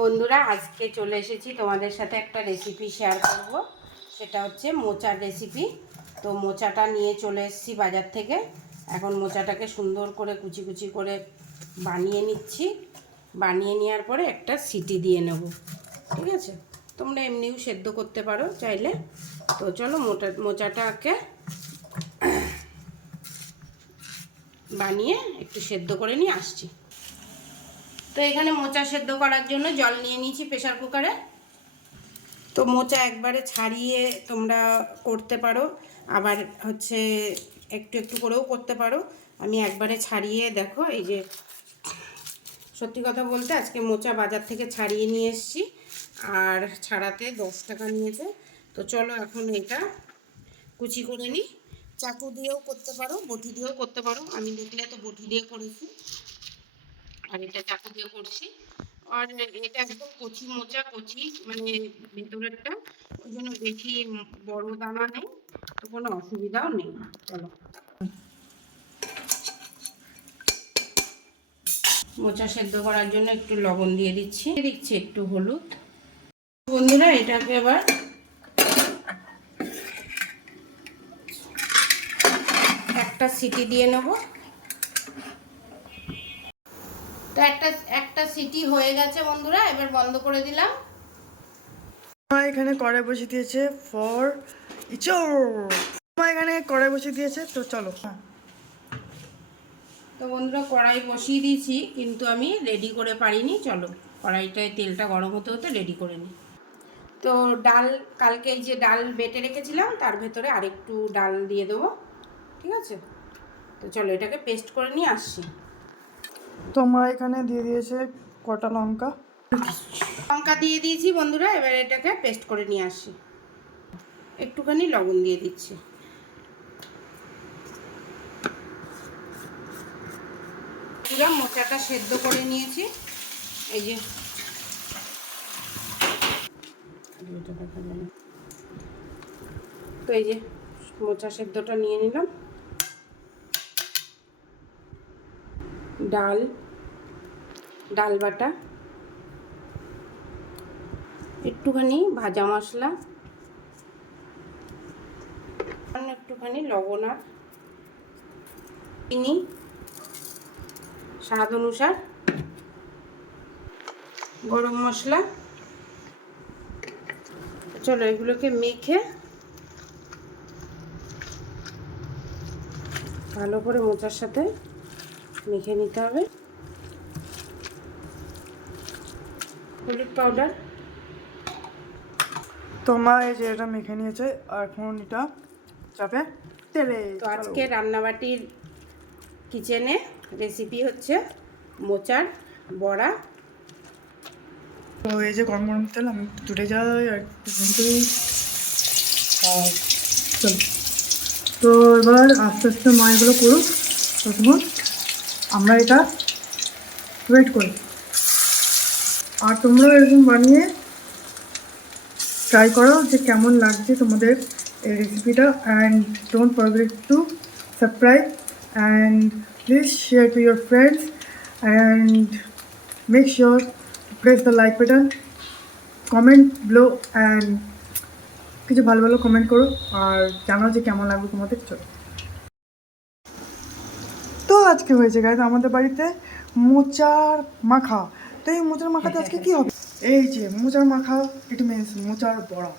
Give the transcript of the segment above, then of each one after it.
বন্ধুরা, আজকে চলে এসেছি তোমাদের সাথে একটা রেসিপি শেয়ার করব। সেটা হচ্ছে মোচার রেসিপি তো মোচাটা নিয়ে চলে এসেছি বাজার থেকে। এখন মোচাটাকে সুন্দর করে কুচি কুচি করে বানিয়ে নিচ্ছি। বানিয়ে নেওয়ার পরে একটা সিটি দিয়ে নেব। ঠিক আছে? তোমরা এমনিও সেদ্ধ করতে পারো চাইলে। তো চলো মোটা, মোচাটাকে বানিয়ে একটু সেদ্ধ করে নিয়ে আসছি। তো এখানে মোচা সেদ্ধ করার জন্য জল নিয়ে নিয়েছি প্রেশার কুকারে। তো মোচা একবারে ছাড়িয়ে তোমরা করতে পারো, আবার হচ্ছে একটু একটু করেও করতে পারো। আমি একবারে ছাড়িয়ে দেখো, এই যে সত্যি কথা বলতে আজকে মোচা বাজার থেকে ছাড়িয়ে নিয়ে এসেছি, আর ছাড়াতে দশ টাকা নিয়েছে। তো চলো এখন এটা কুচি করে নিই। চাকু দিয়েও করতে পারো, বটি দিয়েও করতে পারো। আমি দেখলে তো বটি দিয়ে করেছি। আর এটা চাকু দিয়ে করছি। আর এটা একদম কচি মোচা, কচি মানে ভেতরেরটা। ওই জন্য বেশি বড় দানা নেই, তো কোনো অসুবিধাও নেই। চলো। মোচা সেদ্ধ করার জন্য একটু লবণ দিয়ে দিচ্ছি। দিচ্ছি একটু হলুদ। বন্ধুরা, এটাকে এবার একটা সিটি দিয়ে নেব। তো একটা একটা সিটি হয়ে গেছে বন্ধুরা এবার বন্ধ করে দিলাম। মা এখানে কড়াই বসে দিয়েছে ফর ইচোর। মা এখানে কড়াই বসে দিয়েছে তো চলো। তো বন্ধুরা কড়াই বসিয়ে দিয়েছি কিন্তু আমি রেডি করে পারিনি চলো। কড়াইটায় তেলটা গরম হতে হতে রেডি করে নিই। তো ডাল কালকে এই যে ডাল বেটে রেখেছিলাম তার ভেতরে আরেকটু ডাল দিয়ে দেবো ঠিক আছে? তো চলো এটাকে পেস্ট করে নিয়ে আসছি। তো মা এখানে দিয়ে দিয়েছে কটা লঙ্কা। লঙ্কা দিয়ে দিয়েছি বন্ধুরা, এবার এটাকে পেস্ট করে নিয়ে আসি। একটুখানি লবণ দিয়ে দিচ্ছি। পুরো মোচাটা সেদ্ধ করে নিয়েছি। এই যে তো এই যে মোচা সেদ্ধটা নিয়ে নিলাম। ডাল ডাল বাটা, একটুখানি ভাজা মশলা একটুখানি লবণ চিনি। স্বাদ অনুসার গরম মশলা। চলো এগুলোকে মেখে ভালো করে মোচার সাথে মেখে নিতে হবে। হলুদ পাউডার তো মা এই যে এটা মেখে নিয়েছে আর এখন এটা চাপে তেলে তো আজকে রান্নাবাটির কিচেনে রেসিপি হচ্ছে মোচার বড়া। তো এই যে গরম গরম তেল আমি দূরে যাই আর তো এবার আস্তে আস্তে মা এগুলো করুক ততক্ষণ আমরা এটা ওয়েট করি। আর তোমরা এরকম বানিয়ে ট্রাই করো যে কেমন লাগছে তোমাদের এই রেসিপিটা and don't forget to subscribe and please share to your friends and make sure press the like button comment below and কিছু ভালো ভালো কমেন্ট করো। আর জানাও যে কেমন লাগবে তোমাদের। চলো। আজকে হয়েছে গাইজ আমাদের বাড়িতে মোচার মাখা। তো এই মোচার মাখাতে আজকে কি হবে? এই যে মোচার মাখা ইট মিনস মোচার বড়া।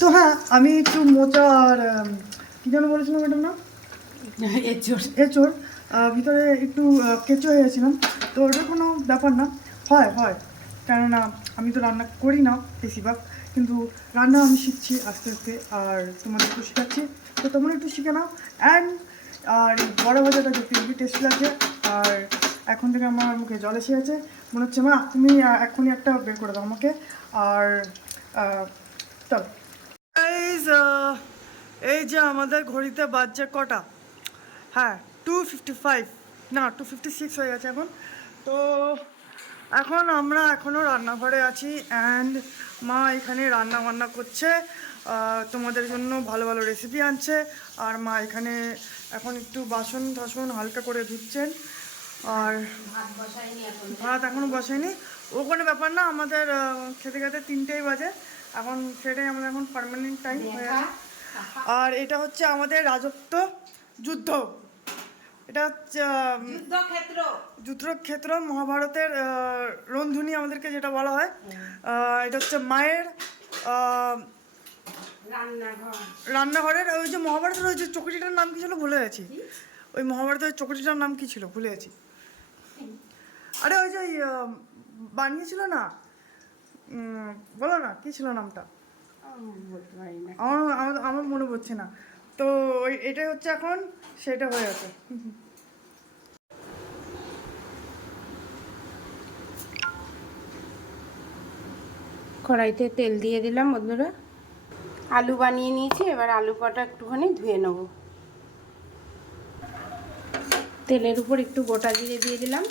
তো হ্যাঁ আমি একটু মোচার কি যেন বলেছিলাম ম্যাডাম না এঁচোড়। আহ, ভিতরে একটু কেঁচো হয়ে গেছিলাম। তো ওটা কোনো ব্যাপার না। হয় হয়। কেননা আমি তো রান্না করি না বেশিরভাগ। কিন্তু রান্না আমি শিখছি আস্তে আস্তে আর তোমাদের একটু শেখাচ্ছি। তো তোমরা একটু শিখে নাও। অ্যান্ড আর বড় ভাজাটা দেখতে খুবই টেস্ট লাগছে। আর এখন থেকে আমার মুখে জল এসে আছে মনে হচ্ছে মা তুমি এখনই একটা বের করে দাও আমাকে। আর চলো। Guys, এই যে আমাদের ঘড়িতে বাজছে কটা? হ্যাঁ টু ফিফটি ফাইভ না টু ফিফটি সিক্স হয়ে গেছে এখন। তো এখন আমরা এখনও রান্নাঘরে আছি অ্যান্ড মা এখানে রান্না বান্না করছে তোমাদের জন্য ভালো ভালো রেসিপি আনছে। আর মা এখানে এখন একটু বাসন টাসন হালকা করে ধুচ্ছেন। আর ভাত এখনও বসায়নি। ও কোনো ব্যাপার না আমাদের খেতে খেতে তিনটেই বাজে। এখন সেটাই আমাদের এখন পার্মানেন্ট টাইম হয়ে গেছে। আর এটা হচ্ছে আমাদের রাজত্ব যুদ্ধ। এটা হচ্ছে যুদ্ধক্ষেত্র। যুদ্ধক্ষেত্র মহাভারতের রন্ধুনি আমাদেরকে যেটা বলা হয়। এটা হচ্ছে মায়ের রান্নাঘরের ওই যে মহাভারতের ওই যে চকরিটার নাম কি ছিল? ভুলে গেছি। ওই মহাভারতের চকরিটার নাম কি ছিল? ভুলে গেছি। আরে ওই যে ওই, আহ, বানিয়েছিল না? বলো না কি ছিল নামটা? আমি বলতে পারি না। আমার আমার আমার মনে পড়ছে না। তো ওই এটাই হচ্ছে এখন সেটা হয়ে গেছে। কড়াইতে তেল দিয়ে দিলাম বন্ধুরা। আলু বানিয়ে নিয়েছি, এবার আলু কটা একটুখানি ধুয়ে নেব। তেলের উপর একটু গোটা জিরে দিয়ে দিলাম।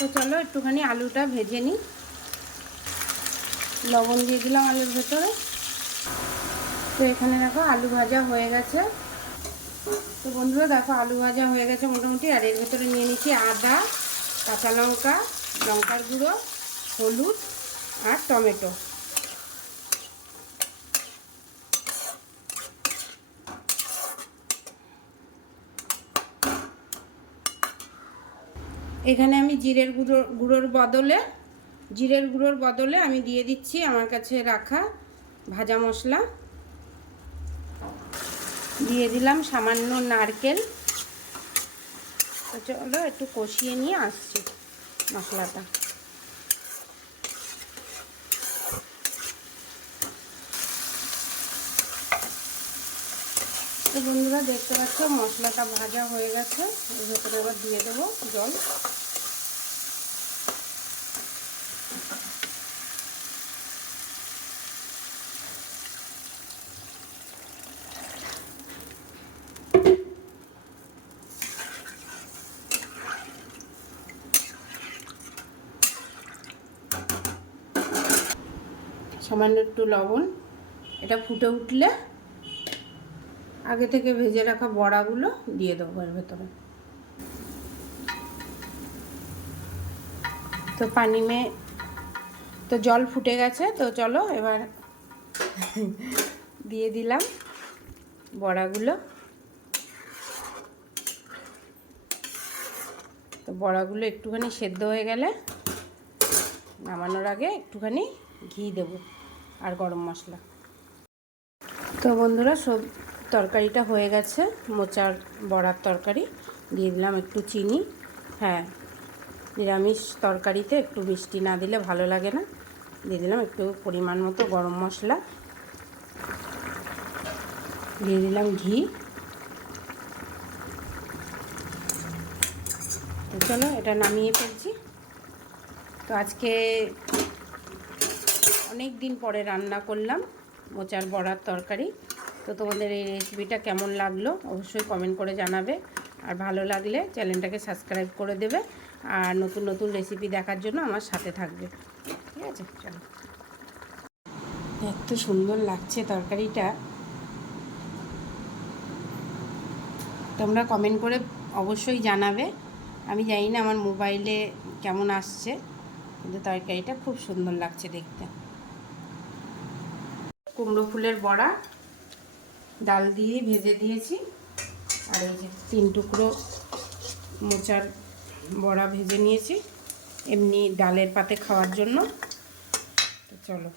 তো চলো একটুখানি আলুটা ভেজে নিই। লবণ দিয়ে দিলাম আলুর ভেতরে। তো এখানে দেখো আলু ভাজা হয়ে গেছে। তো বন্ধুরা দেখো আলু ভাজা হয়ে গেছে মোটামুটি, আর এর ভেতরে নিয়ে নিচ্ছি আদা, কাঁচা লঙ্কা, লঙ্কার গুঁড়ো, হলুদ আর টমেটো। এখানে আমি জিরের গুঁড়ো, গুঁড়োর বদলে, জিরের গুঁড়োর বদলে আমি দিয়ে দিচ্ছি আমার কাছে রাখা ভাজা মশলা। দিয়ে দিলাম সামান্য নারকেল। চলো একটু কষিয়ে নিয়ে আসছি মশলাটা। তো বন্ধুরা দেখতে পাচ্ছ মশলাটা ভাজা হয়ে গেছে। ভেতরে এবার দিয়ে দেবো জল। সামান্য একটু লবণ। এটা ফুটে উঠলে আগে থেকে ভেজে রাখা বড়াগুলো দিয়ে দেবো এর ভেতরে। তো পানি মে, তো জল ফুটে গেছে, তো চলো এবার দিয়ে দিলাম বড়াগুলো। তো বড়াগুলো একটুখানি সেদ্ধ হয়ে গেলে নামানোর আগে একটুখানি ঘি দেবো। আর গরম মশলা। তো বন্ধুরা, সব তরকারিটা হয়ে গেছে। মোচার বড়ার তরকারি, দিয়ে দিলাম একটু চিনি। হ্যাঁ নিরামিষ তরকারিতে একটু মিষ্টি না দিলে ভালো লাগে না। দিয়ে দিলাম একটু পরিমাণ মতো গরম মশলা। দিয়ে দিলাম ঘি। চলো, এটা নামিয়ে ফেলছি। তো আজকে অনেক দিন পরে রান্না করলাম মোচার বড়ার তরকারি। তো তোমাদের এই রেসিপিটা কেমন লাগল অবশ্যই কমেন্ট করে জানাবে। আর ভালো লাগলে চ্যানেলটাকে সাবস্ক্রাইব করে দেবে। আর নতুন নতুন রেসিপি দেখার জন্য আমার সাথে থাকবে। ঠিক আছে? চলো। এত সুন্দর লাগছে তরকারিটা। তোমরা কমেন্ট করে অবশ্যই জানাবে। আমি জানি না আমার মোবাইলে কেমন আসছে, কিন্তু তরকারিটা খুব সুন্দর লাগছে দেখতে। কুমড়ো ফুলের বড়া, ডাল দিয়ে ভেজে দিয়েছি। আর এই যে তিন টুকরো মোচার বড়া ভেজে নিয়েছি। এমনি ডালের পাতে খাওয়ার জন্য। তো চলো।